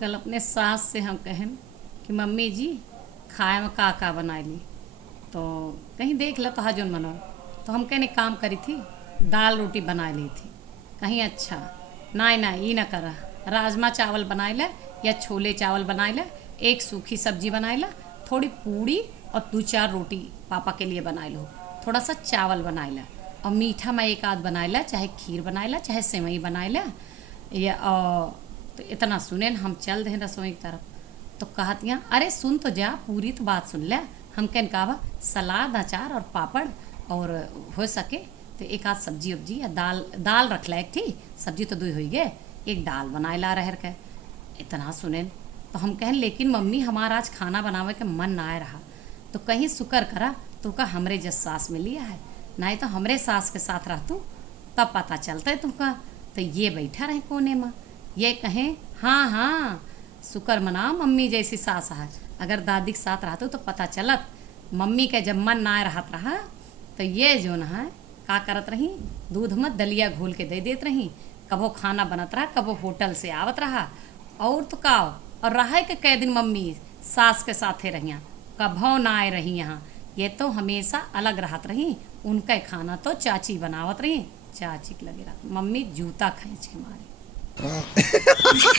कल अपने सास से हम कहें कि मम्मी जी खाए में का बनाए ली, तो कहीं देख लो तो जोन बनो। तो हम कहने काम करी थी, दाल रोटी बना ली थी। कहीं अच्छा ना ना ये ना करा, राजमा चावल बनाए ले या छोले चावल बनाए ले, एक सूखी सब्जी बनाए ला, थोड़ी पूड़ी और 2-4 रोटी पापा के लिए बनाए लो, थोड़ा सा चावल बनाए ला, और मीठा में एक आध बनाए ला, चाहे खीर बनाए ला चाहे सेवई बनाए ला या तो इतना सुने न हम चल दें रसोई की तरफ। तो कहतियाँ अरे सुन तो जा, पूरी तो बात सुन ले। हम कहन कहा सलाद अचार और पापड़, और हो सके तो एक आध सब्जी उब्जी या दाल दाल रख ला, एक थी सब्जी तो 2 हो गए, एक दाल बनाए ला रहर के। इतना सुने तो हम कहें लेकिन मम्मी हमारा आज खाना बनावे के मन ना आए रहा। तो कहीं शुक्र करा तो का हमरे जस सास में लिया है, नहीं तो हमरे सास के साथ रहतू तब पता चलता है तुमका। तो ये बैठा रहे कोने में, ये कहें हाँ हाँ शुक्र मनाओ मम्मी जैसी सास है। अगर दादी के साथ रहते तो पता चलत मम्मी के जब मन ना रहत रहा तो ये जो न है का करत रही, दूध में दलिया घोल के दे देत रही, कबो खाना बनत रहा कबो होटल से आवत रहा। और तो का और रहा के कई दिन मम्मी सास के साथे रहियाँ, कभो ना आए रही यहाँ, ये तो हमेशा अलग रहत रही। उनका खाना तो चाची बनावत रही, चाची के लगे रहत, मम्मी जूता खींच के मारे।